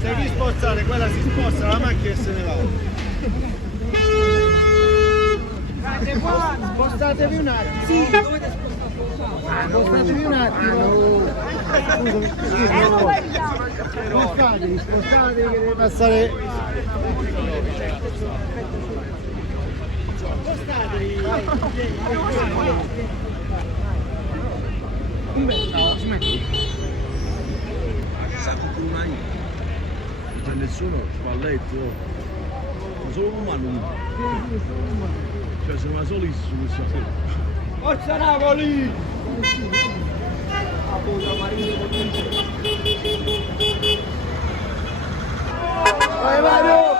Se vi spostare, quella si sposta la macchina e se ne va. Spostatevi un attimo. Sì, dovete spostatevi un attimo. Spostatevi che deve passare. Spostatevi. Non c'è nessuno, spalletto. Solo un umano. Cioè siamo solissimi stasera. Forza Napoli! Vai Mario!